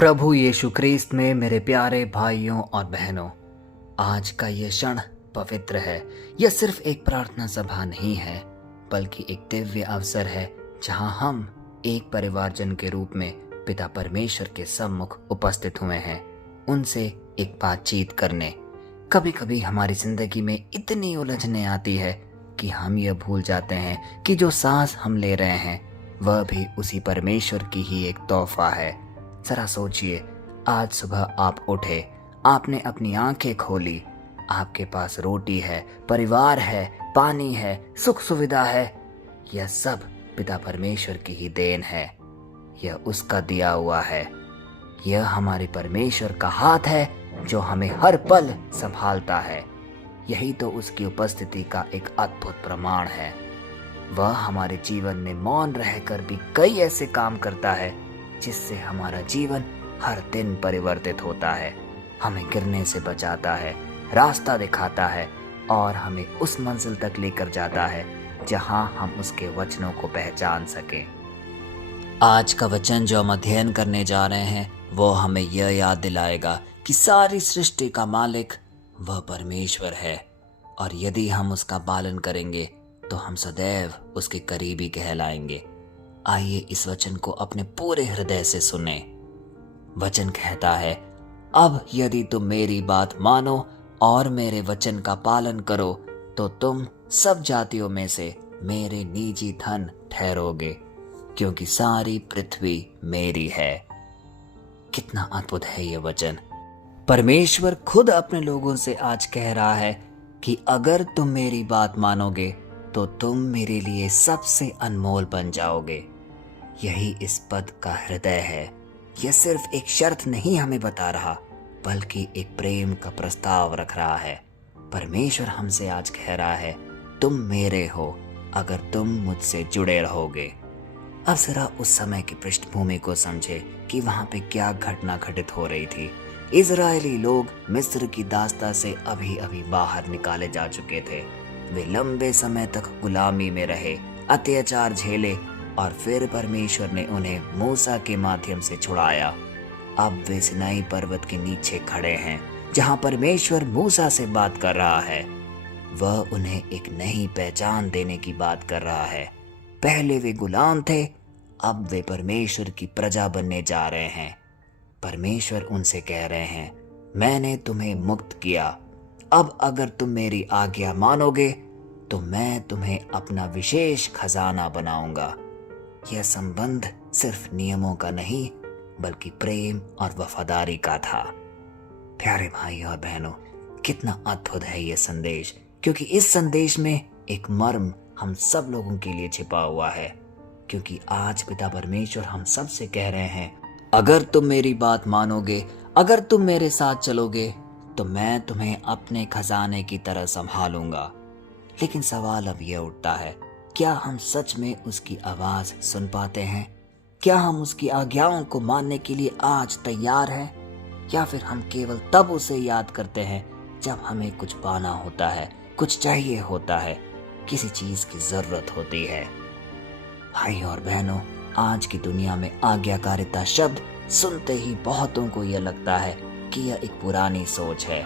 प्रभु यीशु ख्रीस्त में मेरे प्यारे भाइयों और बहनों, आज का ये क्षण पवित्र है। यह सिर्फ एक प्रार्थना सभा नहीं है, बल्कि एक दिव्य अवसर है जहां हम एक परिवारजन के रूप में पिता परमेश्वर के सम्मुख उपस्थित हुए हैं, उनसे एक बातचीत करने। कभी कभी हमारी जिंदगी में इतनी उलझने आती है कि हम यह भूल जाते हैं कि जो सांस हम ले रहे हैं वह भी उसी परमेश्वर की ही एक तोहफा है। जरा सोचिए, आज सुबह आप उठे, आपने अपनी आंखें खोली, आपके पास रोटी है, परिवार है, पानी है, सुख सुविधा है। यह सब पिता परमेश्वर की ही देन है। यह उसका दिया हुआ है। यह हमारे परमेश्वर का हाथ है जो हमें हर पल संभालता है। यही तो उसकी उपस्थिति का एक अद्भुत प्रमाण है। वह हमारे जीवन में मौन रहकर भी कई ऐसे काम करता है जिससे हमारा जीवन हर दिन परिवर्तित होता है। हमें गिरने से बचाता है, रास्ता दिखाता है और हमें उस मंजिल तक लेकर जाता है जहां हम उसके वचनों को पहचान सकें। आज का वचन जो हम अध्ययन करने जा रहे हैं वो हमें यह याद दिलाएगा कि सारी सृष्टि का मालिक वह परमेश्वर है, और यदि हम उसका पालन करेंगे तो हम सदैव उसके करीबी कहलाएंगे। आइए इस वचन को अपने पूरे हृदय से सुने। वचन कहता है, अब यदि तुम मेरी बात मानो और मेरे वचन का पालन करो तो तुम सब जातियों में से मेरे निजी धन ठहरोगे, क्योंकि सारी पृथ्वी मेरी है। कितना अद्भुत है ये वचन। परमेश्वर खुद अपने लोगों से आज कह रहा है कि अगर तुम मेरी बात मानोगे तो तुम मेरे लिए सबसे अनमोल बन जाओगे। यही इस पद का हृदय है। यह सिर्फ एक शर्त नहीं हमें बता रहा, बल्कि एक प्रेम का प्रस्ताव रख रहा है। परमेश्वर हमसे आज कह रहा है, तुम मेरे हो अगर तुम मुझसे जुड़े रहोगे। अब जरा उस समय की पृष्ठभूमि को समझे कि वहां पे क्या घटना घटित हो रही थी। इजरायली लोग मिस्र की दास्ता से अभी अभी बाहर निकाले जा चुके थे। वे लंबे समय तक गुलामी में रहे, अत्याचार झेले, और फिर परमेश्वर ने उन्हें मूसा के माध्यम से छुड़ाया। अब वे सिनाई पर्वत के नीचे खड़े हैं जहां परमेश्वर मूसा से बात कर रहा है। वह उन्हें एक नई पहचान देने की बात कर रहा है। पहले वे गुलाम थे, अब वे परमेश्वर की प्रजा बनने जा रहे हैं। परमेश्वर उनसे कह रहे हैं, मैंने तुम्हें मुक्त किया। अब अगर तुम मेरी आज्ञा मानोगे तो मैं तुम्हें अपना विशेष खजाना बनाऊंगा। यह संबंध सिर्फ नियमों का नहीं, बल्कि प्रेम और वफादारी का था। प्यारे भाई और बहनों, कितना अद्भुत है यह संदेश, क्योंकि इस संदेश में एक मर्म हम सब लोगों के लिए छिपा हुआ है। क्योंकि आज पिता परमेश्वर हम सब से कह रहे हैं, अगर तुम मेरी बात मानोगे, अगर तुम मेरे साथ चलोगे तो मैं तुम्हें अपने खजाने की तरह संभालूंगा। लेकिन सवाल अब यह उठता है, क्या हम सच में उसकी आवाज सुन पाते हैं? क्या हम उसकी आज्ञाओं को मानने के लिए आज तैयार हैं? या फिर हम केवल तब उसे याद करते हैं जब हमें कुछ पाना होता है, कुछ चाहिए होता है, किसी चीज की जरूरत होती है? भाई और बहनों, आज की दुनिया में आज्ञाकारिता शब्द सुनते ही बहुतों को यह लगता है कि यह एक पुरानी सोच है।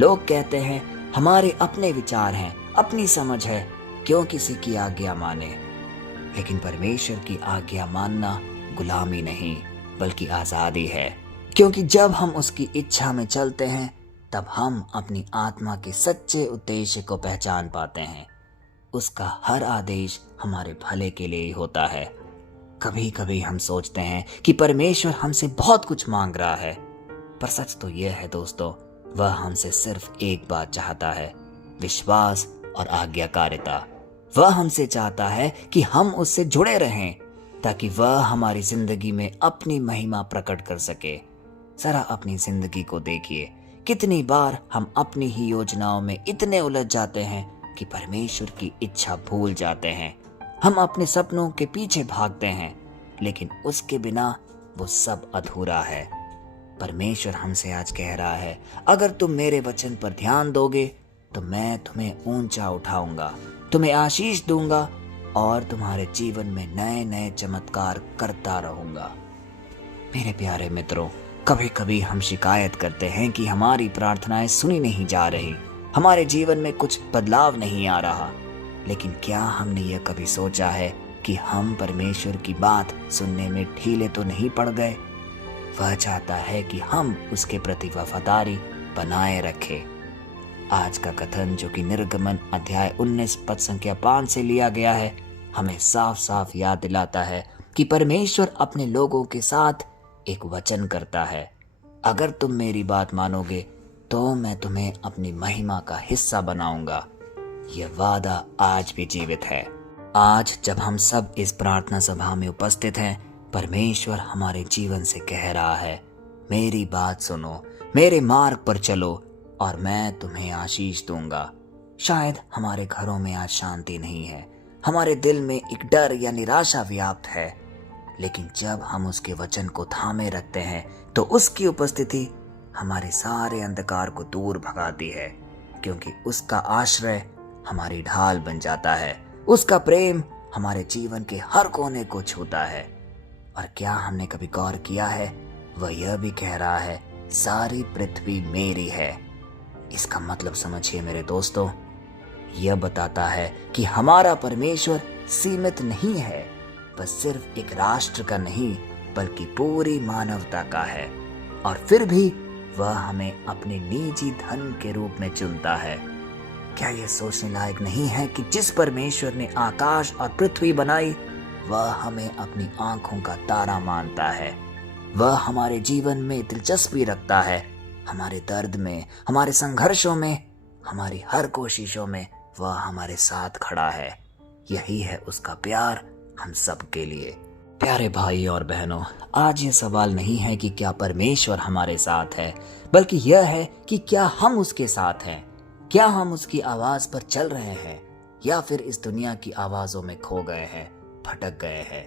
लोग कहते हैं, हमारे अपने विचार हैं, अपनी समझ है, क्यों किसी की आज्ञा माने? लेकिन परमेश्वर की आज्ञा मानना गुलामी नहीं, बल्कि आजादी है। क्योंकि जब हम उसकी इच्छा में चलते हैं तब हम अपनी आत्मा के सच्चे उद्देश्य को पहचान पाते हैं। उसका हर आदेश हमारे भले के लिए ही होता है। कभी कभी हम सोचते हैं कि परमेश्वर हमसे बहुत कुछ मांग रहा है, पर सच तो यह है दोस्तों, वह हमसे सिर्फ एक बात चाहता है, विश्वास और आज्ञाकारिता। वह हमसे चाहता है कि हम उससे जुड़े रहें, ताकि वह हमारी जिंदगी में अपनी महिमा प्रकट कर सके। जरा अपनी जिंदगी को देखिए, कितनी बार हम अपनी ही योजनाओं में इतने उलझ जाते हैं कि परमेश्वर की इच्छा भूल जाते हैं। हम अपने सपनों के पीछे भागते हैं, लेकिन उसके बिना वो सब अधूरा है। परमेश्वर हमसे आज कह रहा है, अगर तुम मेरे वचन पर ध्यान दोगे तो मैं तुम्हें ऊंचा उठाऊंगा, तुम्हें आशीष दूंगा और तुम्हारे जीवन में नए नए चमत्कार करता रहूंगा। मेरे प्यारे मित्रों, कभी कभी हम शिकायत करते हैं कि हमारी प्रार्थनाएं सुनी नहीं जा रही, हमारे जीवन में कुछ बदलाव नहीं आ रहा। लेकिन क्या हमने यह कभी सोचा है कि हम परमेश्वर की बात सुनने में ढीले तो नहीं पड़ गए? वह चाहता है कि हम उसके प्रति वफादारी बनाए रखें। आज का कथन, जो कि निर्गमन अध्याय 19 पद संख्या 5 से लिया गया है, हमें साफ साफ याद दिलाता है कि परमेश्वर अपने लोगों के साथ एक वचन करता है। अगर तुम मेरी बात मानोगे तो मैं तुम्हें अपनी महिमा का हिस्सा बनाऊंगा। यह वादा आज भी जीवित है। आज जब हम सब इस प्रार्थना सभा में उपस्थित हैं, परमेश्वर हमारे जीवन से कह रहा है, मेरी बात सुनो, मेरे मार्ग पर चलो और मैं तुम्हें आशीष दूंगा। शायद हमारे घरों में आज शांति नहीं है, हमारे दिल में एक डर या निराशा व्याप्त है, लेकिन जब हम उसके वचन को थामे रखते हैं तो उसकी उपस्थिति हमारे सारे अंधकार को दूर भगाती है, क्योंकि उसका आश्रय हमारी ढाल बन जाता है। उसका प्रेम हमारे जीवन के हर कोने को छूता है। और क्या हमने कभी गौर किया है, वह यह भी कह रहा है, सारी पृथ्वी मेरी है। इसका मतलब समझिए मेरे दोस्तों, यह बताता है कि हमारा परमेश्वर सीमित नहीं है, बस सिर्फ एक राष्ट्र का नहीं बल्कि पूरी मानवता का है। और फिर भी वह हमें अपने निजी धन के रूप में चुनता है। क्या यह सोचने लायक नहीं है कि जिस परमेश्वर ने आकाश और पृथ्वी बनाई, वह हमें अपनी आंखों का तारा मानता है। वह हमारे जीवन में दिलचस्पी रखता है, हमारे दर्द में, हमारे संघर्षों में, हमारी हर कोशिशों में वह हमारे साथ खड़ा है। यही है उसका प्यार हम सब के लिए। प्यारे भाई और बहनों, आज ये सवाल नहीं है कि क्या परमेश्वर हमारे साथ है, बल्कि यह है कि क्या हम उसके साथ हैं। क्या हम उसकी आवाज पर चल रहे हैं या फिर इस दुनिया की आवाजों में खो गए हैं, भटक गए हैं।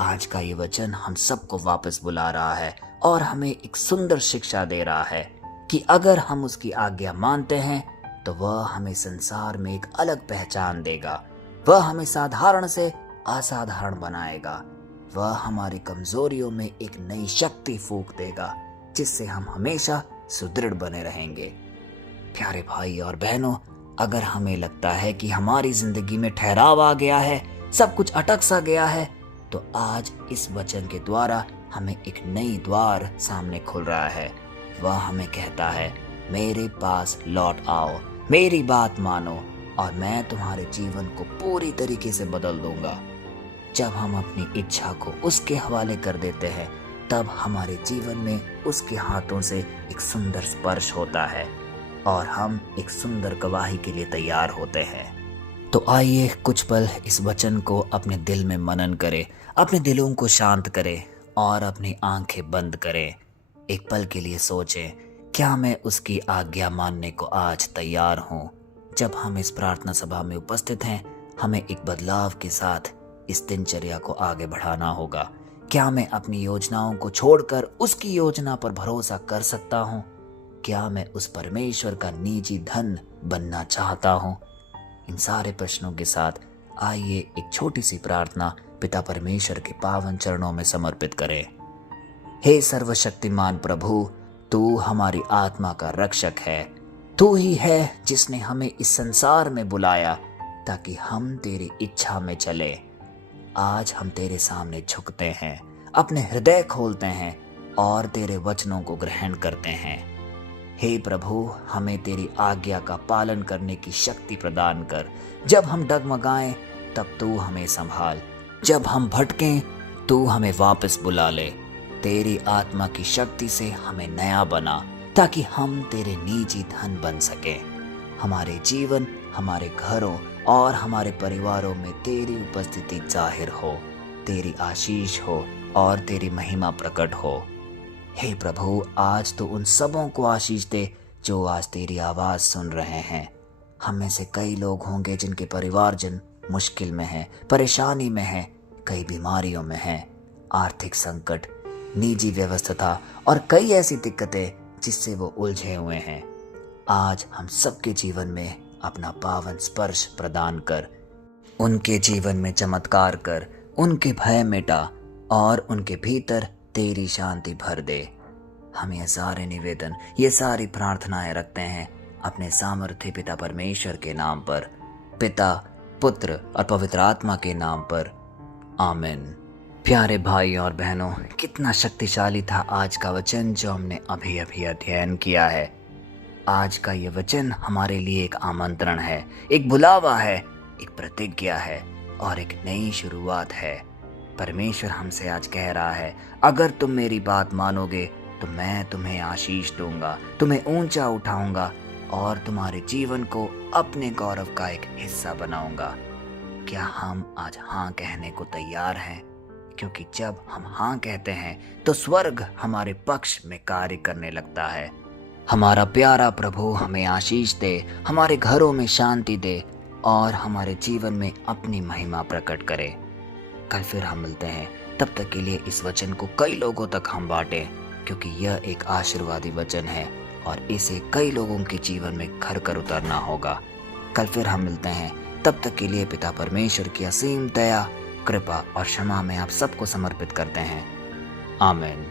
आज का ये वचन हम सबको वापस बुला रहा है और हमें एक सुंदर शिक्षा दे रहा है कि अगर हम उसकी आज्ञा मानते हैं तो वह हमें संसार में एक अलग पहचान देगा। वह हमें साधारण से असाधारण बनाएगा। वह हमारी कमजोरियों में एक नई शक्ति फूंक देगा, जिससे हम हमेशा सुदृढ़ बने रहेंगे। प्यारे भाई और बहनों, अगर हमें लगता है कि हमारी जिंदगी में ठहराव आ गया है, सब कुछ अटक सा गया है, तो आज इस वचन के द्वारा हमें एक नई द्वार सामने खुल रहा है। वह हमें कहता है, मेरे पास लौट आओ, मेरी बात मानो और मैं तुम्हारे जीवन को पूरी तरीके से बदल दूंगा। जब हम अपनी इच्छा को उसके हवाले कर देते हैं, तब हमारे जीवन में उसके हाथों से एक सुंदर स्पर्श होता है और हम एक सुंदर गवाही के लिए तैयार होते हैं। तो आइए कुछ पल इस वचन को अपने दिल में मनन करें, अपने दिलों को शांत करें और अपनी आंखें बंद करें। एक पल के लिए सोचें, क्या मैं उसकी आज्ञा मानने को आज तैयार हूँ? जब हम इस प्रार्थना सभा में उपस्थित हैं, हमें एक बदलाव के साथ इस दिनचर्या को आगे बढ़ाना होगा। क्या मैं अपनी योजनाओं को छोड़कर उसकी योजना पर भरोसा कर सकता हूँ? क्या मैं उस परमेश्वर का निजी धन बनना चाहता हूँ? इन सारे प्रश्नों के साथ आइए एक छोटी सी प्रार्थना पिता परमेश्वर के पावन चरणों में समर्पित करें। हे सर्वशक्तिमान प्रभु, तू हमारी आत्मा का रक्षक है। तू ही है जिसने हमें इस संसार में बुलाया ताकि हम तेरी इच्छा में चले। आज हम तेरे सामने झुकते हैं, अपने हृदय खोलते हैं और तेरे वचनों को ग्रहण करते हैं। हे प्रभु, हमें तेरी आज्ञा का पालन करने की शक्ति प्रदान कर। जब हम डगमगाएं तब तू हमें संभाल, जब हम भटकें तू हमें वापस बुला ले। तेरी आत्मा की शक्ति से हमें नया बना ताकि हम तेरे निजी धन बन सकें। हमारे जीवन, हमारे घरों और हमारे परिवारों में तेरी उपस्थिति जाहिर हो, तेरी आशीष हो और तेरी महिमा प्रकट हो। हे प्रभु, आज तो उन सबों को आशीष दे जो आज तेरी आवाज़ सुन रहे हैं। हम में से कई लोग होंगे जिनके परिवारजन मुश्किल में हैं, परेशानी में हैं, कई बीमारियों में हैं, आर्थिक संकट, निजी व्यवस्था और कई ऐसी दिक्कतें जिससे वो उलझे हुए हैं। आज हम सबके जीवन में अपना पावन स्पर्श प्रदान कर, उनके जीवन में चमत्कार कर, उनके भय मिटा और उनके भीतर तेरी शांति भर दे। हम ये सारे निवेदन, ये सारी प्रार्थनाएं रखते हैं अपने सामर्थ्य पिता परमेश्वर के नाम पर, पिता, पुत्र और पवित्र आत्मा के नाम पर। आमीन। प्यारे भाई और बहनों, कितना शक्तिशाली था आज का वचन जो हमने अभी अभी अध्ययन किया है। आज का ये वचन हमारे लिए एक आमंत्रण है, एक बुलावा है, एक प्रतिज्ञा है और एक नई शुरुआत है। परमेश्वर हमसे आज कह रहा है, अगर तुम मेरी बात मानोगे तो मैं तुम्हें आशीष दूंगा, तुम्हें ऊंचा उठाऊंगा और तुम्हारे जीवन को अपने गौरव का एक हिस्सा बनाऊंगा। क्या हम आज हाँ कहने को तैयार हैं? क्योंकि जब हम हाँ कहते हैं तो स्वर्ग हमारे पक्ष में कार्य करने लगता है। हमारा प्यारा प्रभु हमें आशीष दे, हमारे घरों में शांति दे और हमारे जीवन में अपनी महिमा प्रकट करे। कल फिर हम मिलते हैं, तब तक के लिए इस वचन को कई लोगों तक हम बांटें, क्योंकि यह एक आशीर्वादी वचन है और इसे कई लोगों के जीवन में घर कर उतरना होगा। कल फिर हम मिलते हैं, तब तक के लिए पिता परमेश्वर की असीम दया, कृपा और क्षमा में आप सबको समर्पित करते हैं। आमीन।